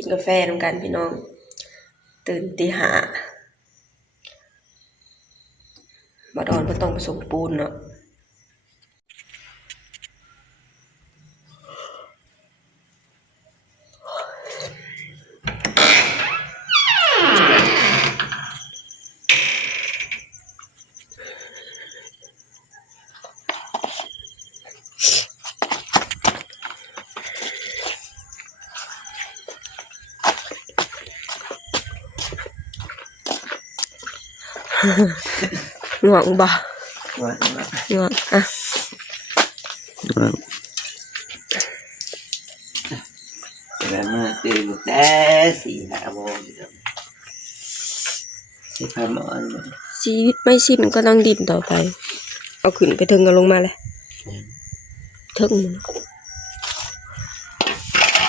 กินกาแฟนำกันพี่น้องตื่นตีห้าบ่ดอนเพิ่นต้องผสมปูนเนาะง่วงบ่ง่วงอ่ะแล้วเมื่อตื่นแต่4-5 โมงสิพาหมอนชีวิตไม่สิ้นก็ต้องดิ้นต่อไปเอาขึ้นไปถึงกันลงมาเลยถึง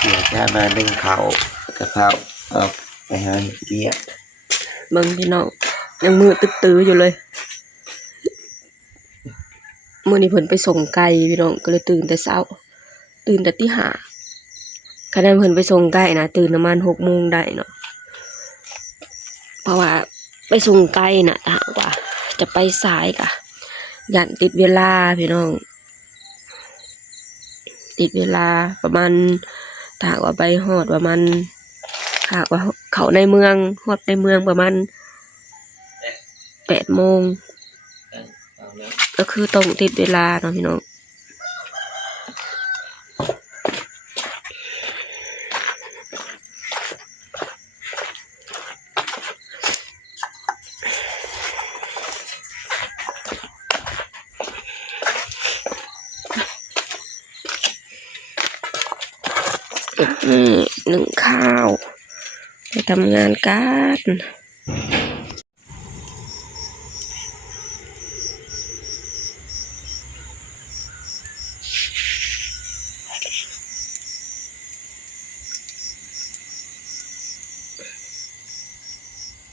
เดี๋ยวจะมานึ่งข้าวกะเพราเอาไปหาเบี้ยเบิ่งพี่น้องยังมือตื้อๆอยู่เลยมื้อนี้เพิ่นไปส่งไก่พี่น้องก็เลยตื่นแต่เช้าตื่นแต่ตีห้าคะแนนเพิ่นไปส่งไก่นะตื่นประมาณ6 โมงได้เนาะเพราะว่าไปส่งไก่น่ะถ้าว่าจะไปสายกะยันติดเวลาพี่น้องติดเวลาประมาณถ้าว่าไปฮอดประมาณถ้าว่าเข้าในเมืองฮอดในเมืองประมาณ8 โมงก็คือต้องติดเวลาเนาะพี่น้องนึ่งข้าวไปทำงานกัน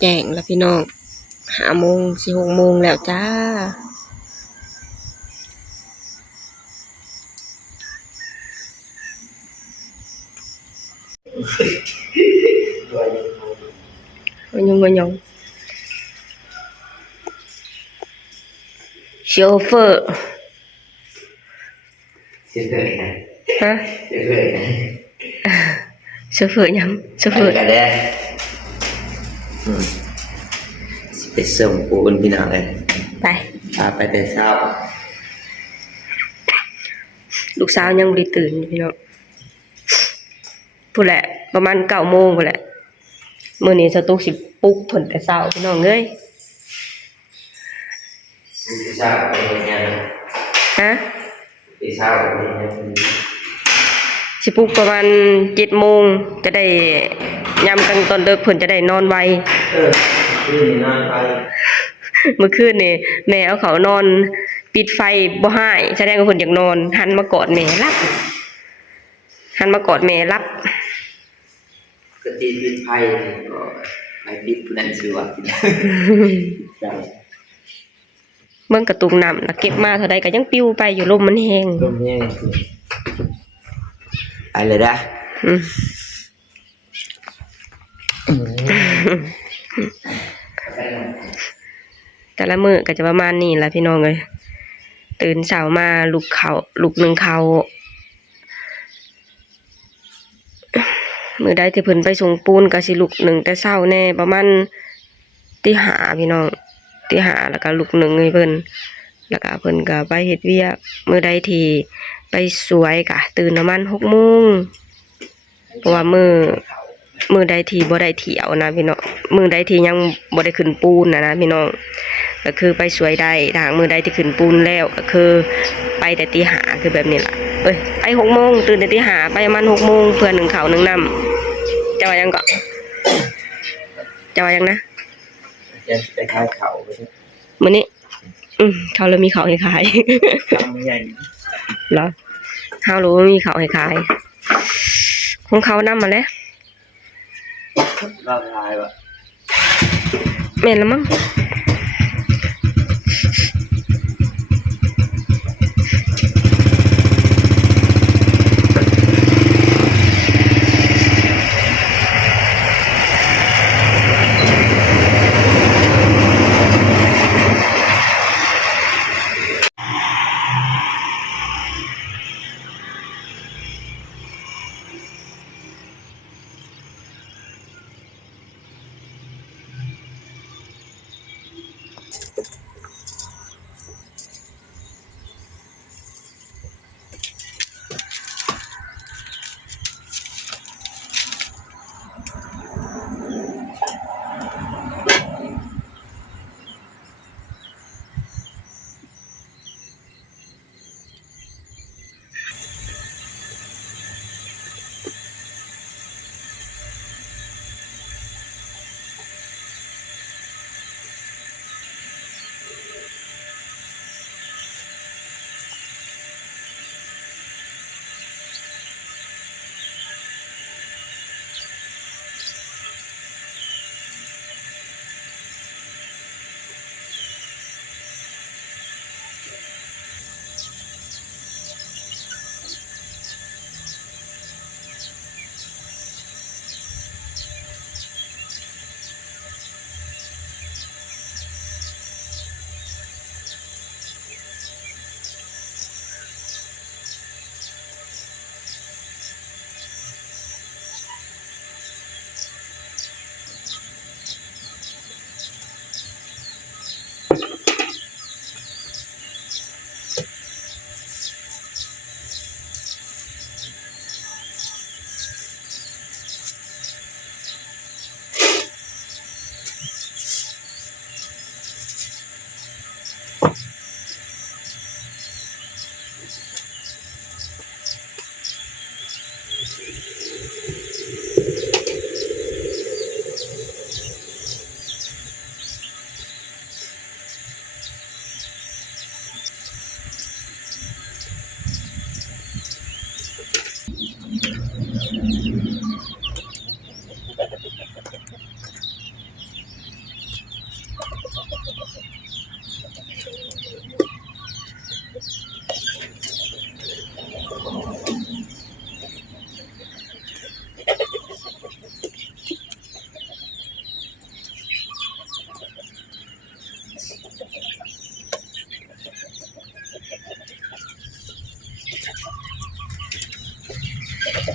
แจ้งแล้วพี่น้อง5 โมง 6 โมงแล้วจ้าวันยงโชเฟอร์ฮะโชเฟอร์ยังโชเฟอร์กันแล้วไปส่งปูนพี่น้องเลยไปไปแต่เช้าลูกสาวยังบ่ได้ตื่นพี่น้องพูดแหละประมาณ9 โมงพูดแหละมื้อนี้สตุกสิปลุกเพิ่นแต่เช้าพี่น้องเอ้ยเช้าไปเนี่ยฮะเช้าไปเนี่ยสิปลุกประมาณ7 โมงจะได้ยามกลางตอนเลิกเพิ่นจะได้นอนไวคืนนอนไปเมื่อคืนนี่แม่เอาเขานอนปิดไฟบ่ให้แสดงว่าเพิ่นอยากนอนหันมากอดแม่รับหันมากอดแม่รับก็ตีปิดไฟก็ไปปิดนั่นสิวะเบิ่งกระตุกน้ำแล้วเก็บมาเท่าใดก็ยังปิวไปอยู่ลมมันแห้งลมแห้งไปเลยนะแต่ละมื้อก็จะประมาณนี้แหละพี่น้องเอ้ยตื่นเช้ามาลุกนึ่งข้าวมื้อใดที่เพิ่นไปส่งปูนก็สิลุกนึ่งแต่เช้าแน่ประมาณตี 5พี่น้องตี 5แล้วก็ลุกนึ่งให้เพิ่นแล้วก็เพิ่นก็ไปเฮ็ดเวียกมื้อใดที่ไปสวยก็ตื่นประมาณ6 โมงเพราะว่ามื้อใดที่บ่ได้เที่ยวนะพี่น้องมื้อใดที่ยังบ่ได้ขึ้นปูนนะพี่น้องก็คือไปสวยได้ทางมื้อใดที่ขึ้นปูนแล้วก็คือไปแต่ตี 5คือแบบนี้ล่ะไป6 โมงตื่นแต่ตี 5ไปประมาณ6 โมงเพื่อนึ่งข้าวนึ่งน้ำจะว่ายังก็จะว่ายังนะจะไปขายเขามื้อนี้เขาเลยมีข้าวให้ขายใหญ่เหรอเฮารู้ว่ามีข้าวให้ขายของเขานำมาแล้วรอบท้ายวะแม่นแล้วมั้ง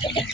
พ